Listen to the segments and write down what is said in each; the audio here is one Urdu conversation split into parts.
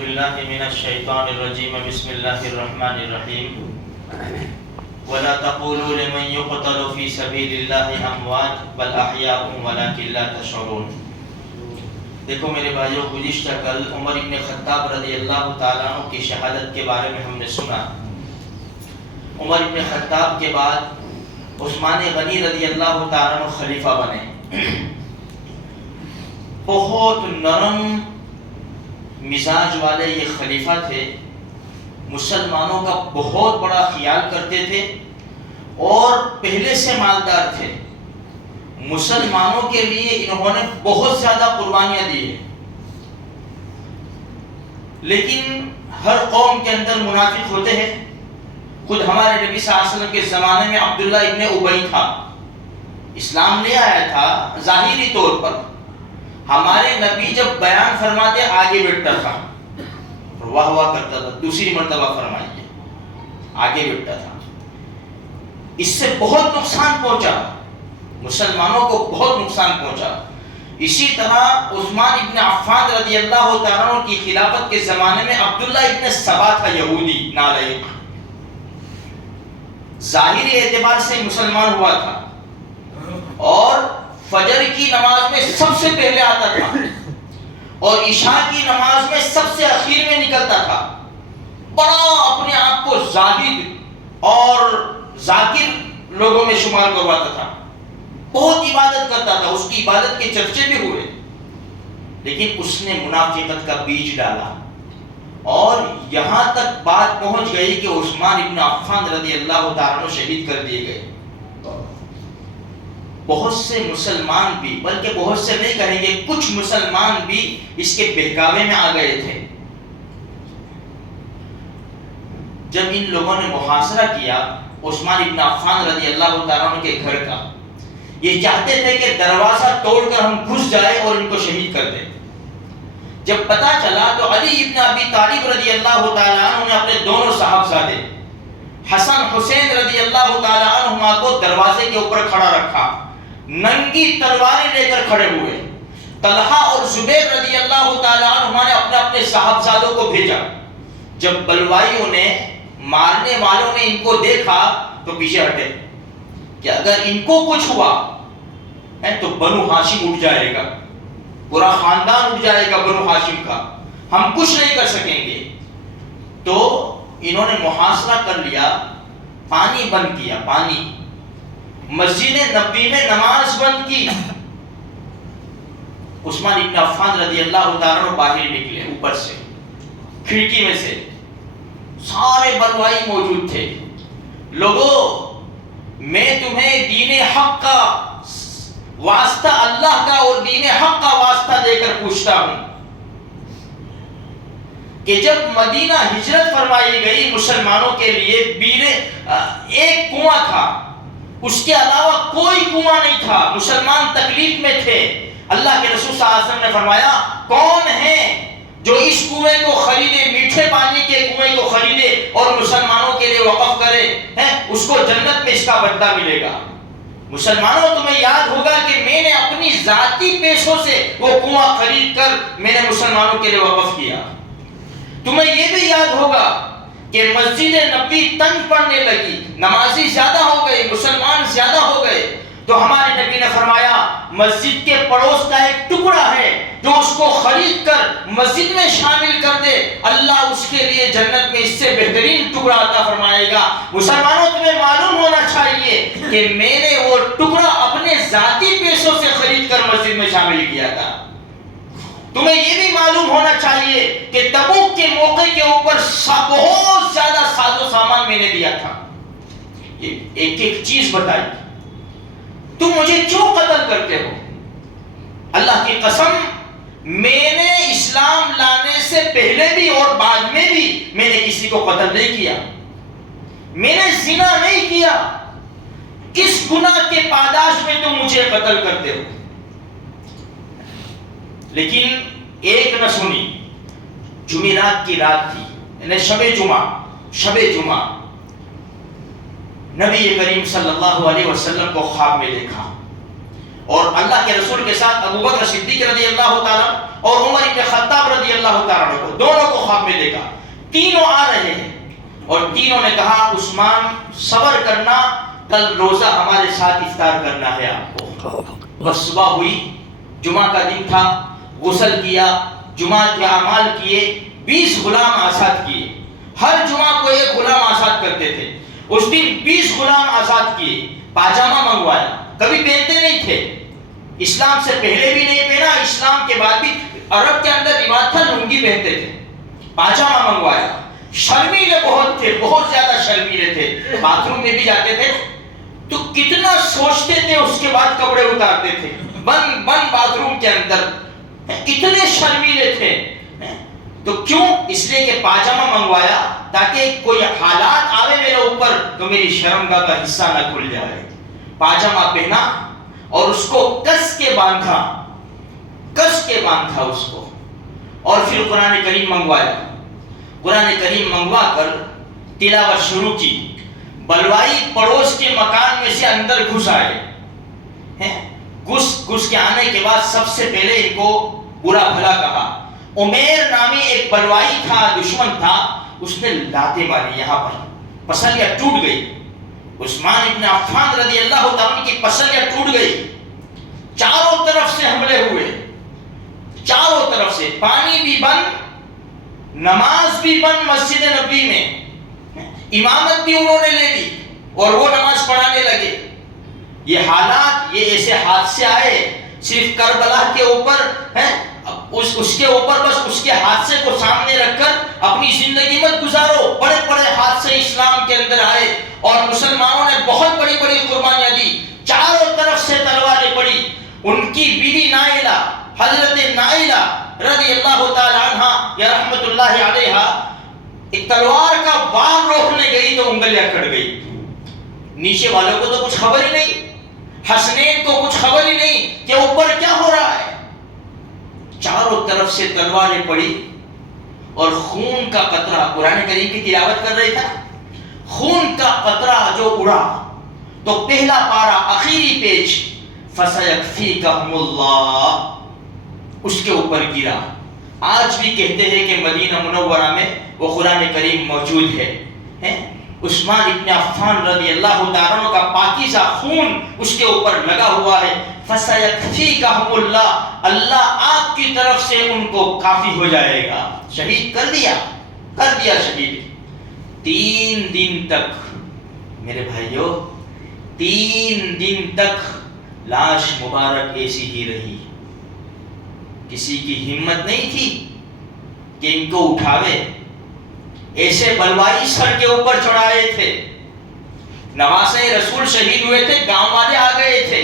بالله من الشيطان الرجيم بسم الله الرحمن الرحيم ولا تقولوا لمن يقتل في سبيل الله اموات بل احياء ولكن لا تشعرون۔ دیکھو میرے بھائیوں، گزشتہ کل عمر ابن خطاب رضی اللہ تعالیٰ عنہ کی شہادت کے بارے میں ہم نے سنا۔ عمر ابن خطاب کے بعد عثمان غنی رضی اللہ تعالیٰ عنہ خلیفہ بنے۔ بہت نرم مزاج والے یہ خلیفہ تھے، مسلمانوں کا بہت بڑا خیال کرتے تھے اور پہلے سے مالدار تھے۔ مسلمانوں کے لیے انہوں نے بہت زیادہ قربانیاں دی ہیں، لیکن ہر قوم کے اندر منافق ہوتے ہیں۔ خود ہمارے نبی صلی اللہ علیہ وسلم کے زمانے میں عبداللہ ابن ابی تھا، اسلام لے آیا تھا ظاہری طور پر۔ ہمارے نبی جب بیان فرماتے آگے بیٹھتا تھا، واہ واہ کرتا تھا، دوسری مرتبہ فرمائیے، آگے بیٹھتا تھا۔ اس سے بہت نقصان پہنچا، مسلمانوں کو بہت نقصان پہنچا۔ اسی طرح عثمان ابن عفان رضی اللہ تعالیٰ عنہ کی خلافت کے زمانے میں عبداللہ ابن سبا تھا، یہودی نالائق، ظاہری اعتبار سے مسلمان ہوا تھا اور فجر کی نماز میں سب سے پہلے آتا تھا اور عشاء کی نماز میں سب سے اخیر میں نکلتا تھا۔ بڑا اپنے آپ کو زاہد اور ذاکر لوگوں میں شمار کرواتا تھا، بہت عبادت کرتا تھا، اس کی عبادت کے چرچے بھی ہوئے، لیکن اس نے منافقت کا بیج ڈالا اور یہاں تک بات پہنچ گئی کہ عثمان ابن عفان رضی اللہ تعالیٰ عنہ شہید کر دیے گئے۔ بہت سے مسلمان بھی، بلکہ بہت سے نہیں کہیں گے، کچھ مسلمان بھی اس کے بہکاوے میں آ گئے تھے۔ جب ان لوگوں نے محاصرہ کیا عثمان ابن عفان رضی اللہ تعالیٰ عنہ کے گھر کا، یہ چاہتے تھے کہ دروازہ توڑ کر ہم گھس جائیں اور ان کو شہید کر دیں۔ جب پتا چلا تو علی ابن ابی طالب رضی اللہ تعالیٰ عنہ نے اپنے دونوں صاحبزادے حسن حسین رضی اللہ تعالیٰ عنہما کو دروازے کے اوپر کھڑا رکھا، ننگی تلواریں لے کر کھڑے ہوئے۔ طلحہ اور زبیر رضی اللہ تعالیٰ عنہما نے اپنے اپنے صاحبزادوں کو بھیجا۔ جب بلوائیوں نے، مارنے والوں نے ان کو دیکھا تو پیچھے ہٹے کہ اگر ان کو کچھ ہوا تو بنو ہاشم اٹھ جائے گا، پورا خاندان اٹھ جائے گا بنو ہاشم کا، ہم کچھ نہیں کر سکیں گے۔ تو انہوں نے محاصرہ کر لیا، پانی بند کیا، پانی، مسجد نبوی میں نماز بند کی۔ عثمان ابن عفان رضی اللہ تعالیٰ عنہ باہر نکلے، اوپر سے کھڑکی میں سے، سارے بلوائی موجود تھے۔ لوگوں، میں تمہیں دین حق کا واسطہ اللہ کا اور دین حق کا واسطہ دے کر پوچھتا ہوں کہ جب مدینہ ہجرت فرمائی گئی مسلمانوں کے لیے، ایک کنواں تھا، اس کے علاوہ کوئی کنواں نہیں تھا، مسلمان تکلیف میں تھے۔ اللہ کے رسول صلی اللہ علیہ وسلم نے فرمایا، کون ہے جو اس کنویں کو خریدے، میٹھے پانی کے کنویں کو خریدے اور مسلمانوں کے لیے وقف کرے، اس کو جنت میں اس کا بدلہ ملے گا۔ مسلمانوں، تمہیں یاد ہوگا کہ میں نے اپنی ذاتی پیسوں سے وہ کنواں خرید کر میں نے مسلمانوں کے لیے وقف کیا۔ تمہیں یہ بھی یاد ہوگا کہ مسجد نبوی تنگ پڑنے لگی، نمازی زیادہ ہو گئے، مسلمان زیادہ ہو گئے، تو ہمارے نبی نے فرمایا مسجد کے پڑوس کا ایک ٹکڑا ہے جو اس کو خرید کر مسجد میں شامل کر دے، اللہ اس کے لیے جنت میں اس سے بہترین ٹکڑا عطا فرمائے گا۔ مسلمانوں، تمہیں معلوم ہونا چاہیے کہ میں نے وہ ٹکڑا اپنے ذاتی پیسوں سے خرید کر مسجد میں شامل کیا تھا۔ تمہیں یہ بھی معلوم ہونا چاہیے کہ تبوک کے موقع کے اوپر بہت زیادہ ساز و سامان میں نے دیا تھا۔ ایک ایک چیز بتائی، تم مجھے کیوں قتل کرتے ہو؟ اللہ کی قسم، میں نے اسلام لانے سے پہلے بھی اور بعد میں بھی میں نے کسی کو قتل نہیں کیا، میں نے زنا نہیں کیا، کس گناہ کے پاداش میں تم مجھے قتل کرتے ہو؟ لیکن ایک نہ سنی۔ جمعرات کی رات تھی، یعنی شب جمعہ، نبی کریم صلی اللہ علیہ وسلم کو خواب میں دیکھا اور اللہ کے رسول کے ساتھ ابو بکر صدیق رضی اللہ تعالیٰ اور عمر بن خطاب رضی اللہ تعالیٰ کو، دونوں کو خواب میں دیکھا، تینوں آ رہے ہیں اور تینوں نے کہا عثمان صبر کرنا، کل روزہ ہمارے ساتھ افطار کرنا ہے آپ کو۔ بس صبح ہوئی، جمعہ کا دن تھا، غسل کیا، جمعہ کے اعمال کیے، 20 غلام آزاد کیے، ہر جمعہ کو ایک غلام آزاد کرتے تھے، اس دن 20 غلام آزاد کیے، پاجامہ منگوایا، کبھی پہنتے نہیں تھے، اسلام سے پہلے بھی نہیں پہنا، اسلام کے بعد بھی عرب کے اندر رواج تھا لنگی پہنتے تھے، پاجامہ منگوایا، شرمیلے بہت تھے، بہت زیادہ شرمیلے تھے، باتھ روم میں بھی جاتے تھے تو کتنا سوچتے تھے اس کے بعد کپڑے اتارتے تھے، بند باتھ روم کے اندر، اتنے شرمیلے تھے۔ تو کیوں؟ اس لیے کہ پاجامہ منگوایا تاکہ کوئی حالات آوے میرے اوپر تو میری شرمگاہ کا حصہ نہ کھل جائے۔ پاجامہ پہنا اور اس کو کس کے باندھا اس کو، اور پھر قرآن کریم منگوایا، قرآن کریم منگوا کر تلاوت شروع کی۔ بلوائی پڑوس کے مکان میں سے اندر گھس آئے، گھس کے آنے کے بعد سب سے پہلے ان کو برا بھلا کہا۔ عمیر نامی ایک بلوائی تھا، دشمن تھا، اس نے لاتے ماری، یہاں پر پسلیاں ٹوٹ گئی، عثمان ابن عفان رضی اللہ تعالیٰ کی پسلیاں ٹوٹ گئی، چاروں طرف سے حملے ہوئے، چاروں طرف سے، پانی بھی بند، نماز بھی بند مسجد نبوی میں، امامت بھی انہوں نے لے لی اور وہ نماز پڑھانے لگے۔ یہ حالات، یہ ایسے حادثے آئے، صرف کربلا کے اوپر اس کے اوپر بس اس کے حادثے کو سامنے رکھ کر اپنی زندگی مت گزارو، بڑے بڑے حادثے اسلام کے اندر آئے اور مسلمانوں نے بہت بڑی بڑی قربانیاں دی، چاروں طرف سے تلواریں پڑی۔ ان کی بیوی نائلہ، حضرت نائلہ رضی اللہ تعالی عنہ یا رحمت اللہ علیہا، ایک تلوار کا وار روکنے گئی تو انگلیاں کٹ گئی، نیچے والوں کو تو کچھ خبر ہی نہیں، حسنین کو کچھ خبر ہی نہیں کہ اوپر کیا ہو رہا ہے، چاروں طرف سے تلواریں پڑی اور خون کا قطرہ، قرآن کریم کی تلاوت کر رہے تھا، خون کا قطرہ جو اڑا تو پہلا پارا آخری پیج فَسَيَكْفِيكَهُمُ اللَّهُ اس کے اوپر گرا۔ آج بھی کہتے ہیں کہ مدینہ منورہ میں وہ قرآن کریم موجود ہے، عثمان ابن عفان رضی اللہ تعالیٰ کا پاکیزہ خون اس کے اوپر لگا ہوا ہے۔ فَسَيَكْفِيكَهُمُ اللَّهُ اللہ آپ کی طرف سے ان کو کافی ہو جائے گا، شہید کر دیا شہید۔ 3 دن تک میرے بھائیوں، 3 دن تک لاش مبارک ایسی ہی رہی، کسی کی ہمت نہیں تھی کہ ان کو اٹھاوے، ایسے بلوائی سر کے اوپر چڑھائے تھے، نواسے رسول شہید ہوئے تھے، گاؤں والے آ گئے تھے،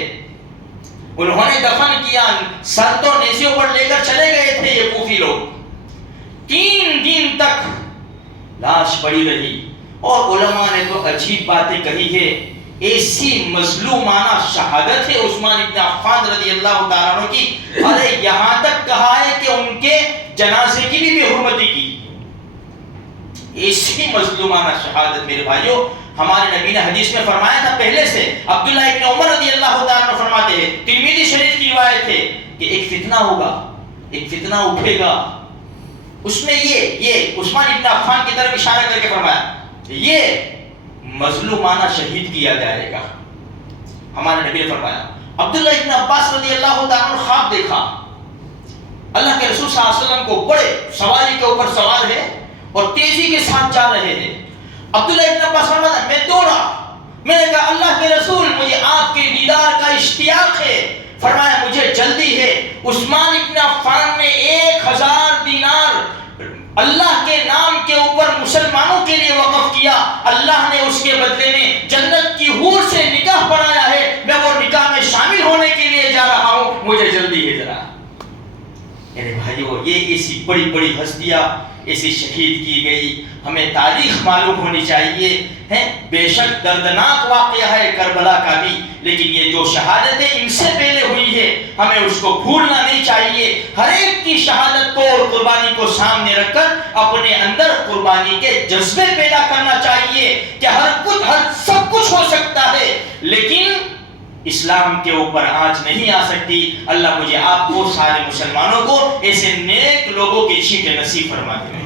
انہوں نے دفن کیا، سر تو نیزیوں پر لے کر چلے گئے تھے یہ کوفی لوگ۔ 3 دن تک لاش پڑی رہی، اور علماء نے تو عجیب باتیں کہی ہے، ایسی مظلومانہ شہادت ہے عثمان ابن عفان رضی اللہ تعالیٰ عنہ کی، ارے یہاں تک کہا ہے کہ ان کے جنازے کی بھی بے حرمتی کی، ایسی مظلومانہ شہادت۔ میرے بھائیوں، ہمارے نبی نے حدیث میں فرمایا تھا پہلے سے، عبداللہ ابن عمر رضی اللہ تعالیٰ عنہ فرماتے ہیں، ترمذی شریف کی روایت ہے کہ ایک فتنہ ہوگا، ایک فتنہ اٹھے گا، اس میں یہ عثمان ابن عفان کی طرف اشارہ کر کے فرمایا یہ مظلومانہ شہید کیا جائے گا۔ ہمارے نبی نے فرمایا، عبداللہ ابن عباس رضی اللہ تعالیٰ عنہ خواب دیکھا، اللہ کے رسول صلی اللہ علیہ وسلم کو بڑے سواری کے اوپر سوار ہے اور تیزی کے ساتھ جا رہے ہیں۔ عبداللہ ابن عباس فرماتا، میں دوڑا، میں نے کہا اللہ کے رسول مجھے آپ کے دیدار کا اشتیاق ہے۔ فرمایا مجھے جلدی ہے۔ عثمان ابن عفان نے 1000 دینار اللہ کے نام کے اوپر مسلمانوں کے لیے وقف کیا، اللہ نے اس کے بدلے میں جنت کی حور سے نکاح پڑھایا ہے، میں وہ نکاح میں شامل ہونے کے لیے جا رہا ہوں، مجھے جلدی ہے ذرا۔ میرے بھائیو، یہ ایسی بڑی بڑی ہستیاں ایسی شہید کی گئی، ہمیں تاریخ معلوم ہونی چاہیے ہے۔ بے شک دردناک واقعہ ہے کربلا کا بھی، لیکن یہ جو شہادتیں ان سے پہلے ہوئی ہے ہمیں اس کو بھولنا نہیں چاہیے۔ ہر ایک کی شہادت کو اور قربانی کو سامنے رکھ کر اپنے اندر قربانی کے جذبے پیدا کرنا چاہیے کہ ہر سب کچھ ہو سکتا ہے، لیکن اسلام کے اوپر آنچ نہیں آ سکتی۔ اللہ مجھے آپ کو سارے مسلمانوں کو ایسے نیک لوگوں کی چھینٹیں نصیب فرما دے۔